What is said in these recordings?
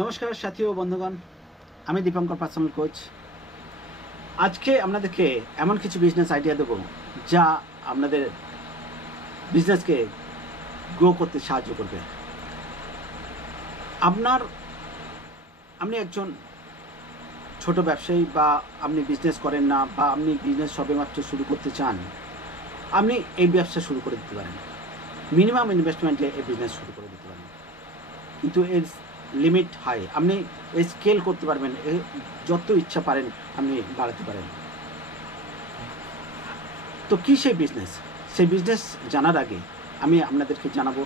নমস্কার সাথী ও বন্ধুগণ, আমি দীপঙ্কর পার্সোনাল কোচ। আজকে আপনাদেরকে এমন কিছু বিজনেস আইডিয়া দেবো যা আপনাদের বিজনেসকে গ্রো করতে সাহায্য করবে। আপনি একজন ছোট ব্যবসায়ী বা আপনি বিজনেস করেন না, বা আপনি বিজনেস সবেমাত্র শুরু করতে চান, আপনি এই ব্যবসা শুরু করে দিতে পারেন। মিনিমাম ইনভেস্টমেন্টে এই বিজনেস শুরু করে দিতে পারেন, কিন্তু এর লিমিট হাই। আপনি স্কেল করতে পারবেন, যত ইচ্ছা পারেন আপনি বাড়াতে পারেন। তো কী সেই বিজনেস জানার আগে আমি আপনাদেরকে জানাবো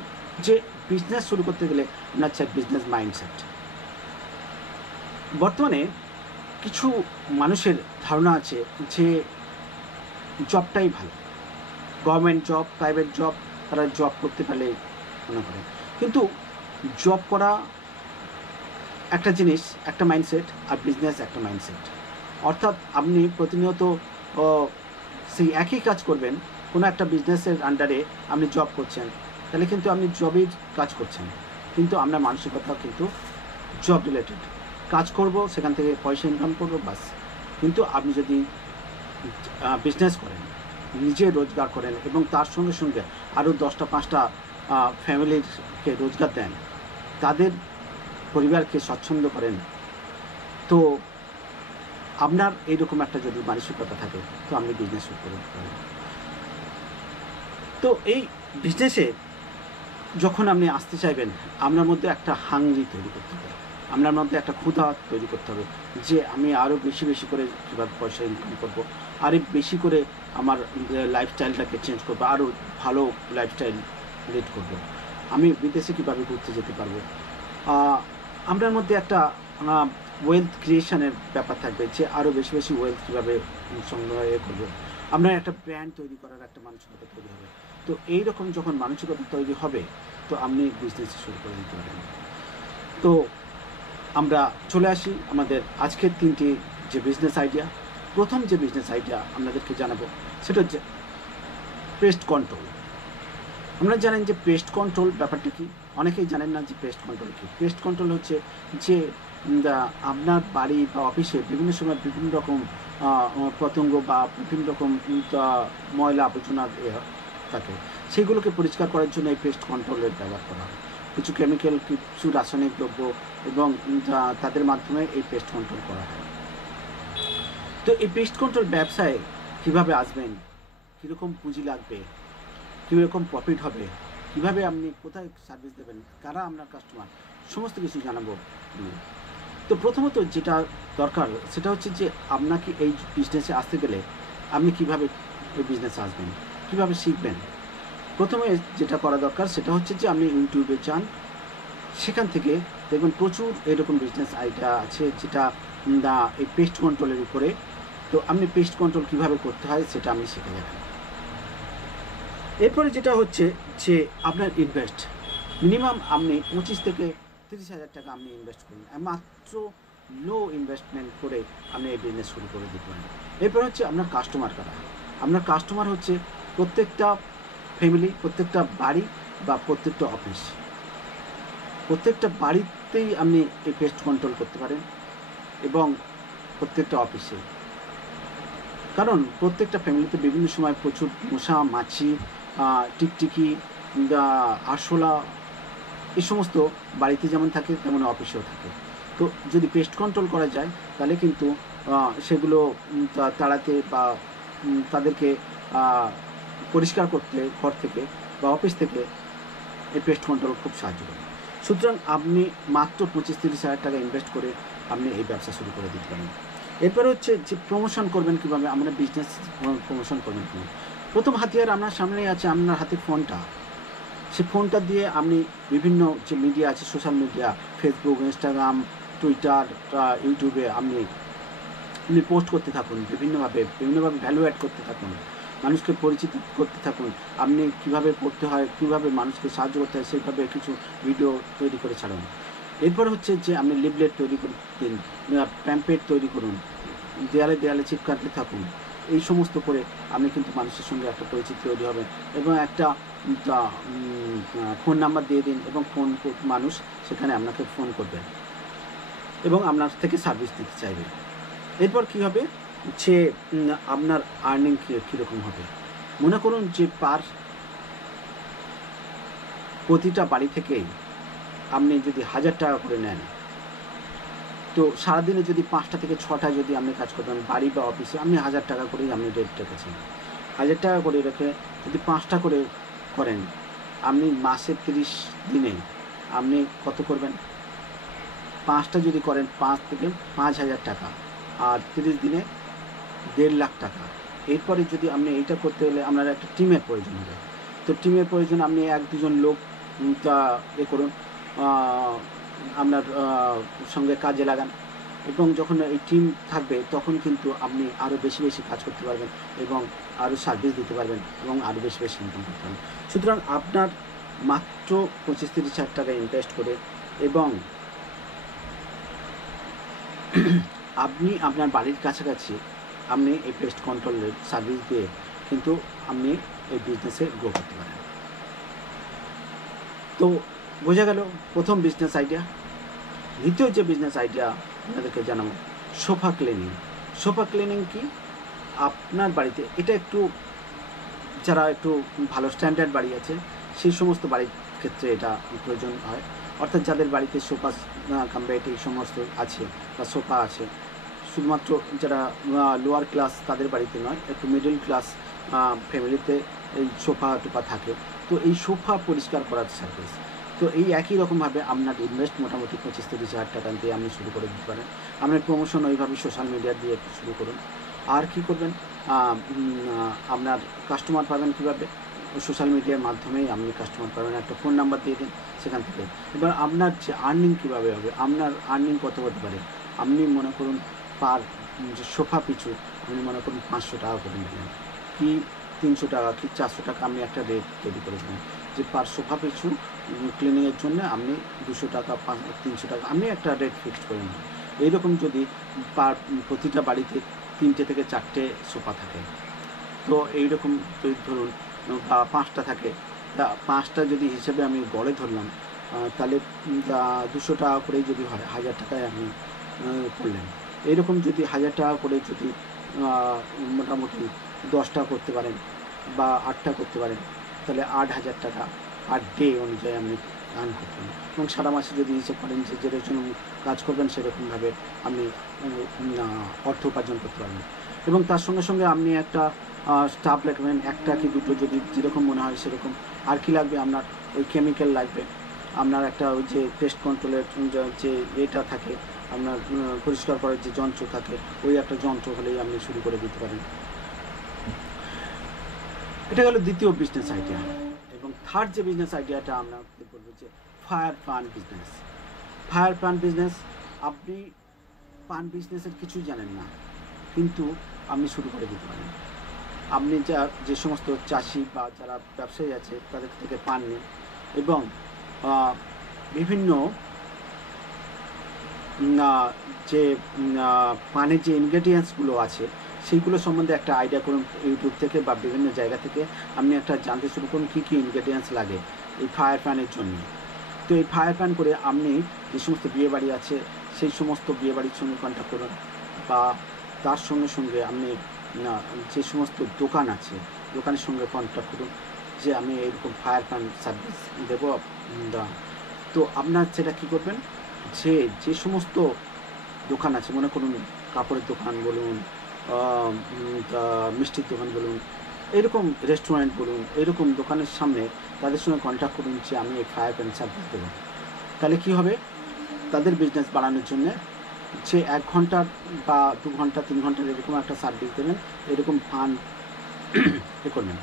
যে বিজনেস শুরু করতে গেলে আপনার চাই বিজনেস মাইন্ডসেট। বর্তমানে কিছু মানুষের ধারণা আছে যে জবটাই ভালো, গভর্নমেন্ট জব, প্রাইভেট জব, তারা জব করতে পারলে মনে করে। কিন্তু জব করা একটা জিনিস, একটা মাইন্ডসেট, আর বিজনেস একটা মাইন্ডসেট। অর্থাৎ আপনি প্রতিনিয়ত সেই একই কাজ করবেন। কোনো একটা বিজনেসের আন্ডারে আপনি জব করছেন, তাহলে কিন্তু আপনি জবেই কাজ করছেন, কিন্তু আপনার মানসিকতা কিন্তু জব রিলেটেড। কাজ করব, সেখান থেকে পয়সা ইনকাম করব, বাস। কিন্তু আপনি যদি বিজনেস করেন, নিজে রোজগার করেন এবং তার সঙ্গে সঙ্গে আরও 10টা 5টা ফ্যামিলিকে রোজগার দেন, তাদের পরিবারকে স্বচ্ছন্দ করেন, তো আপনার এইরকম একটা যদি মানসিকতা থাকে, তো আপনি বিজনেস শুরু করে দিতে পারেন। তো এই বিজনেসে যখন আপনি আসতে চাইবেন, আপনার মধ্যে একটা হাংরি তৈরি করতে হবে, আপনার মধ্যে একটা ক্ষুধা তৈরি করতে হবে যে আমি আরও বেশি বেশি করে কীভাবে পয়সা ইনকাম করব, আরও বেশি করে আমার লাইফস্টাইলটাকে চেঞ্জ করবো, আরও ভালো লাইফস্টাইল লিড করব, আমি বিদেশে কীভাবে ঘুরতে যেতে পারবো। আপনার মধ্যে একটা ওয়েলথ ক্রিয়েশনের ব্যাপার থাকবে, যে আরও বেশি বেশি ওয়েলথ কীভাবে সংগ্রহ করবো। আপনার একটা ব্র্যান্ড তৈরি করার একটা মানসিকতা তৈরি হবে। তো এইরকম যখন মানসিকতা তৈরি হবে, তো আপনি বিজনেস শুরু করে দিতে পারেন। তো আমরা চলে আসি আমাদের আজকের 3টি যে বিজনেস আইডিয়া। প্রথম যে বিজনেস আইডিয়া আপনাদেরকে জানাবো, সেটা হচ্ছে পেস্ট কন্ট্রোল। আপনারা জানেন যে পেস্ট কন্ট্রোল ব্যাপারটা কি? অনেকেই জানেন না যে পেস্ট কন্ট্রোল কী। পেস্ট কন্ট্রোল হচ্ছে যে আপনার বাড়ি বা অফিসে বিভিন্ন সময় বিভিন্ন রকম পতঙ্গ বা বিভিন্ন রকম ময়লা আবর্জনা থাকে, সেগুলোকে পরিষ্কার করার জন্য এই পেস্ট কন্ট্রোলের ব্যবহার করা হয়। কিছু কেমিক্যাল, কিছু রাসায়নিক দ্রব্য এবং তাদের মাধ্যমে এই পেস্ট কন্ট্রোল করা হয়। তো এই পেস্ট কন্ট্রোল ব্যবসায় কীভাবে আসবেন, কীরকম পুঁজি লাগবে, কীরকম প্রফিট হবে, কীভাবে আপনি কোথায় সার্ভিস দেবেন, কারা আপনার কাস্টমার, সমস্ত কিছু জানাবো। তো প্রথমত যেটা দরকার সেটা হচ্ছে যে আপনাকে এই বিজনেসে আসতে গেলে আপনি কীভাবে এই বিজনেসে আসবেন, কীভাবে শিখবেন। প্রথমে যেটা করা দরকার সেটা হচ্ছে যে আপনি ইউটিউবে যান, সেখান থেকে দেখবেন প্রচুর এরকম বিজনেস আইডিয়া আছে যেটা এই পেস্ট কন্ট্রোলের উপরে। তো আপনি পেস্ট কন্ট্রোল কীভাবে করতে হয় সেটা আপনি শিখে যাবেন। এরপরে যেটা হচ্ছে যে আপনার ইনভেস্ট, মিনিমাম আপনি 25 থেকে 30,000 টাকা আপনি ইনভেস্ট করুন। মাত্র লো ইনভেস্টমেন্ট করে আপনি এই বিজনেস শুরু করে দিতে পারেন। এরপর হচ্ছে আপনার কাস্টমার কারা। আপনার কাস্টমার হচ্ছে প্রত্যেকটা ফ্যামিলি, প্রত্যেকটা বাড়ি বা প্রত্যেকটা অফিস। প্রত্যেকটা বাড়িতেই আপনি এই পেস্ট কন্ট্রোল করতে পারেন এবং প্রত্যেকটা অফিসে, কারণ প্রত্যেকটা ফ্যামিলিতে বিভিন্ন সময় প্রচুর মশা, মাছি, টিকটিকি, আরশোলা, এই সমস্ত বাড়িতে যেমন থাকে তেমন অফিসেও থাকে। তো যদি পেস্ট কন্ট্রোল করা যায়, তাহলে কিন্তু সেগুলো তাড়াতে বা তাদেরকে পরিষ্কার করতে ঘর থেকে বা অফিস থেকে এই পেস্ট কন্ট্রোল খুব সাহায্য করে। সুতরাং আপনি মাত্র 25-30 হাজার টাকা ইনভেস্ট করে আপনি এই ব্যবসা শুরু করে দিতে পারেন। এরপরে হচ্ছে যে প্রমোশন করবেন কীভাবে, আমরা বিজনেস প্রমোশন করবেন কীভাবে। প্রথম হাতিয়ার আপনার সামনেই আছে, আপনার হাতে ফোনটা। সে ফোনটা দিয়ে আপনি বিভিন্ন যে মিডিয়া আছে, social media, Facebook, Instagram, Twitter, ইউটিউবে আপনি পোস্ট করতে থাকুন, বিভিন্নভাবে ভ্যালু অ্যাড করতে থাকুন, মানুষকে পরিচিত করতে থাকুন। আপনি কীভাবে করতে হয়, কীভাবে মানুষকে সাহায্য করতে হয়, সেইভাবে কিছু ভিডিও তৈরি করে ছাড়ুন। এরপর হচ্ছে যে আপনি লিফলেট তৈরি করতেন, প্যাম্পলেট তৈরি করুন, দেয়ালে দেয়ালে চিপকাতে থাকুন। এই সমস্ত করে আপনি কিন্তু মানুষের সঙ্গে একটা পরিচিতি তৈরি হবে এবং একটা ফোন নাম্বার দিয়ে দিন এবং মানুষ সেখানে আপনাকে ফোন করবে। এবং আপনার থেকে সার্ভিস দিতে চাইবে। এরপর কী হবে, যে আপনার আর্নিং কীরকম হবে। মনে করুন যে প্রতিটা বাড়ি থেকেই আপনি যদি 1000 টাকা করে নেন, তো সারাদিনে যদি 5টা থেকে 6টা যদি আপনি কাজ করতেন বাড়ি বা অফিসে, আপনি 1000 টাকা করেই আপনি রেট রেখেছেন। 1000 টাকা করে রেখে যদি 5টা করে করেন, আপনি মাসে 30 দিনে আপনি কত করবেন? 5টা যদি করেন 5 থেকে 5000 টাকা, আর 30 দিনে 1.5 লাখ টাকা। এরপরে যদি আপনি এইটা করতে হলে আপনার একটা টিমের প্রয়োজন হবে। তো টিমের প্রয়োজন, আপনি 1-2জন লোক করুন, আপনার সঙ্গে কাজে লাগান, এবং যখন এই টিম থাকবে তখন কিন্তু আপনি আরও বেশি বেশি কাজ করতে পারবেন এবং আরও সার্ভিস দিতে পারবেন এবং আরও বেশি বেশি ইনকাম করতে পারবেন। সুতরাং আপনার মাত্র 25-30 হাজার টাকা ইনভেস্ট করে এবং আপনি আপনার বাড়ির কাছাকাছি আপনি এই পেস্ট কন্ট্রোলের সার্ভিস দিয়ে কিন্তু আপনি এই বিজনেসে গ্রো করতে পারেন। তো বোঝা গেল প্রথম বিজনেস আইডিয়া। দ্বিতীয় যে বিজনেস আইডিয়া আপনাদেরকে জানাবো, সোফা ক্লিনিং। সোফা ক্লিনিং কি? আপনার বাড়িতে এটা একটু, যারা একটু ভালো স্ট্যান্ডার্ড বাড়ি আছে সেই সমস্ত বাড়ির ক্ষেত্রে এটা প্রয়োজন হয়, অর্থাৎ যাদের বাড়িতে সোফা কাম বেড এই সমস্ত আছে বা সোফা আছে, শুধুমাত্র যারা লোয়ার ক্লাস তাদের বাড়িতে নয়, একটু মিডল ক্লাস ফ্যামিলিতে এই সোফা টোফা থাকে। তো এই সোফা পরিষ্কার করার সার্ভিস, তো এই একই রকমভাবে আপনার ইনভেস্ট মোটামুটি 25-30 হাজার টাকা দিয়ে আপনি শুরু করে দিতে পারেন। আপনার প্রমোশন ওইভাবে সোশ্যাল মিডিয়া দিয়ে শুরু করুন। আর কি করবেন, আপনার কাস্টমার পাবেন কীভাবে? সোশ্যাল মিডিয়ার মাধ্যমেই আপনি কাস্টমার পাবেন। একটা ফোন নাম্বার দিয়ে দিন সেখান থেকে। এবার আপনার যে আর্নিং কীভাবে হবে, আপনার আর্নিং কত হতে পারে? আপনি মনে করুন পার যে সোফা পিছু আপনি মনে করুন 500 টাকা করে নিলেন, কি 300 টাকা কি 400 টাকা আপনি একটা রেট তৈরি করে দেবেন যে পার সোফা পিছু ক্লিনিংয়ের জন্য আপনি 200 টাকা 300 টাকা আপনি একটা রেট ফিক্সড করে নেন। এইরকম যদি প্রতিটা বাড়িতে 3টে থেকে 4টে সোফা থাকে, তো এইরকম যদি ধরুন বা 5টা থাকে, তা 5টা যদি হিসেবে আমি গড়ে ধরলাম, তাহলে 200 টাকা করেই যদি হয় 1000 টাকায় আপনি করলেন। এইরকম যদি 1000 টাকা করে যদি মোটামুটি 10টা করতে পারেন বা 8টা করতে পারেন, তাহলে 8000 টাকা পার ডে অনুযায়ী আপনি আর্ন করতেন। এবং সারা মাসে যদি হিসেব করেন যে যেরকম কাজ করবেন সেরকমভাবে আপনি অর্থ উপার্জন করতে পারবেন। এবং তার সঙ্গে সঙ্গে আপনি একটা স্টাফ রাখবেন, 1টা কি 2টো যদি যেরকম মনে হয় সেরকম। আর কি লাগবে আপনার? ওই কেমিক্যাল লাগবে, আপনার একটা ওই যে পেস্ট কন্ট্রোলের যে এটা থাকে, আপনার পরিষ্কার করার যে যন্ত্র থাকে, ওই একটা যন্ত্র হলেই আপনি শুরু করে দিতে পারেন। এটা গেল দ্বিতীয় বিজনেস আইডিয়া। এবং থার্ড যে বিজনেস আইডিয়াটা আমরা বলবো যে ফায়ার পান বিজনেস। ফায়ার পান বিজনেস, আপনি পান বিজনেসের কিছুই জানেন না, কিন্তু আপনি শুরু করে দিতে পারেন। আপনি যে সমস্ত চাষি বা যারা ব্যবসায়ী আছে তাদের থেকে পান নিন এবং বিভিন্ন যে পানের যে ইনগ্রেডিয়েন্টসগুলো আছে সেইগুলো সম্বন্ধে একটা আইডিয়া করুন ইউটিউব থেকে বা বিভিন্ন জায়গা থেকে। আপনি একটা জানতে শুরু করুন কী কী ইনগ্রেডিয়েন্টস লাগে এই ফায়ার প্যানের জন্য। তো এই ফায়ার প্যান করে আপনি যে সমস্ত বিয়েবাড়ি আছে সেই সমস্ত বিয়েবাড়ির সঙ্গে কন্ট্যাক্ট করুন, বা তার সঙ্গে সঙ্গে আপনি যে সমস্ত দোকান আছে দোকানের সঙ্গে কন্ট্যাক্ট করুন যে আমি এরকম ফায়ার প্যান সার্ভিস দেবো। তো আপনার সেটা কী করবেন, যে সমস্ত দোকান আছে, মনে করুন কাপড়ের দোকান বলুন, মিষ্টির দোকান বলুন, এরকম রেস্টুরেন্ট বলুন, এরকম দোকানের সামনে তাদের সঙ্গে কন্ট্যাক্ট করুন যে আমি এই ফায়ার প্যান সার্ভিস দেবো। তাহলে কী হবে, তাদের বিজনেস বাড়ানোর জন্যে যে 1 ঘন্টার বা 2 ঘন্টা 3 ঘন্টার এরকম একটা সার্ভিস দেবেন, এরকম ফান করবেন।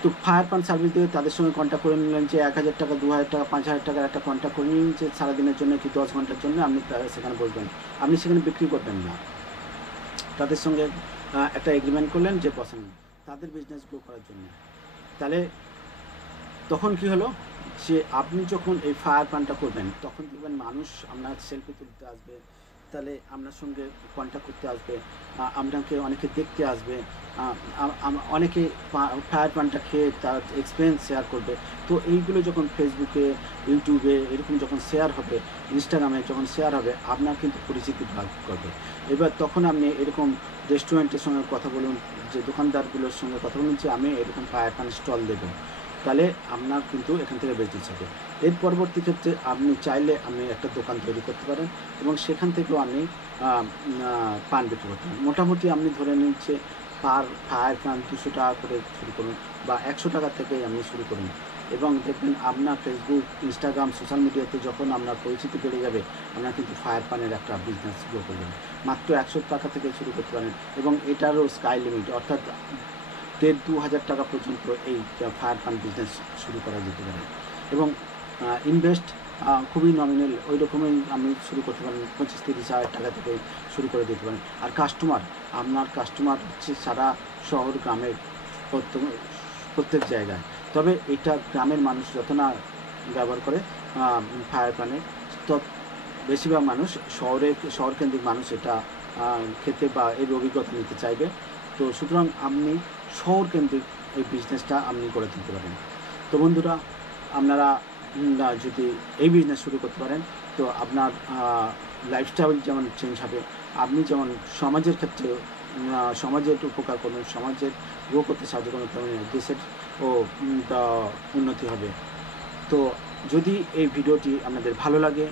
তো ফায়ার পান সার্ভিস দিয়ে তাদের সঙ্গে কন্ট্যাক্ট করে নিলেন যে 1000 টাকা 2000 টাকা 5000 টাকার একটা কন্ট্যাক্ট করে নিলেন যে সারাদিনের জন্য কি 10 ঘন্টার জন্য আপনি সেখানে বসবেন। আপনি সেখানে বিক্রি করবেন না, তাদের সঙ্গে একটা এগ্রিমেন্ট করলেন যে বসেন তাদের বিজনেস গ্রো করার জন্য। তাহলে তখন কি হলো যে আপনি যখন এই ফায়ার পানটা করবেন তখন দেখবেন মানুষ আপনার সেলফি তুলতে আসবে, তাহলে আপনার সঙ্গে কন্ট্যাক্ট করতে আসবে, আপনাকে অনেকে দেখতে আসবে, অনেকে ফায়ার পানটা খেয়ে তার এক্সপিরিয়েন্স শেয়ার করবে। তো এইগুলো যখন ফেসবুকে, ইউটিউবে এরকম যখন শেয়ার হবে, ইনস্টাগ্রামে যখন শেয়ার হবে, আপনার কিন্তু পরিচিতি লাভ করবে। এবার তখন আপনি এরকম রেস্টুরেন্টের সঙ্গে কথা বলুন, যে দোকানদারগুলোর সঙ্গে কথা বলুন যে আমি এরকম ফায়ার পান স্টল দেবো, তাহলে আপনার কিন্তু এখান থেকে বিজনেস হবে। এর পরবর্তী ক্ষেত্রে আপনি চাইলে আপনি একটা দোকান তৈরি করতে পারেন এবং সেখান থেকেও আপনি পান বিক্রি করতে পারেন। মোটামুটি আপনি ধরে নিন যে পার ফায়ার পান 200 টাকা করে শুরু করুন বা 100 টাকা থেকেই আপনি শুরু করুন, এবং দেখবেন আপনার ফেসবুক, ইনস্টাগ্রাম, সোশ্যাল মিডিয়াতে যখন আপনার পরিচিতি বেড়ে যাবে, আপনার কিন্তু ফায়ার পানের একটা বিজনেস গ্রো করবেন। মাত্র 100 টাকা থেকে শুরু করতে পারেন এবং এটারও স্কাই লিমিট, অর্থাৎ 1,500-2,000 টাকা পর্যন্ত এই ফায়ার পান বিজনেস শুরু করা যেতে পারে। এবং ইনভেস্ট খুবই নমিনাল, ওই রকমই আপনি শুরু করতে পারেন, 25-30 হাজার টাকা থেকে শুরু করে দিতে পারেন। আর কাস্টমার, আপনার কাস্টমার হচ্ছে সারা শহর গ্রামের প্রত্যেক জায়গায়। তবে এটা গ্রামের মানুষ যত না ব্যবহার করে ফায়ার পানে, তত বেশিরভাগ মানুষ শহরকেন্দ্রিক মানুষ এটা খেতে বা এর অভিজ্ঞতা নিতে চাইবে। তো সুতরাং আপনি শহরকেন্দ্রিক এই বিজনেসটা আপনি করে তুলতে পারেন। তো বন্ধুরা, আপনারা যদি এই বিজনেস শুরু করতে পারেন, তো আপনার লাইফস্টাইল যেমন চেঞ্জ হবে, আপনি যেমন সমাজের ক্ষেত্রে সমাজের উপকার করবেন, সমাজের গ্রো করতে সাহায্য করবেন, তেমন দেশের ও উন্নতি হবে। তো যদি এই ভিডিওটি আপনাদের ভালো লাগে,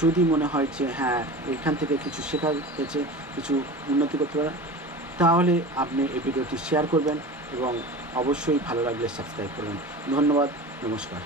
যদি মনে হয় যে হ্যাঁ এখান থেকে কিছু শেখার হয়েছে, কিছু উন্নতি করতে পারেন, তাহলে আপনি এই ভিডিওটি শেয়ার করবেন এবং অবশ্যই ভালো লাগলে সাবস্ক্রাইব করবেন। ধন্যবাদ, নমস্কার।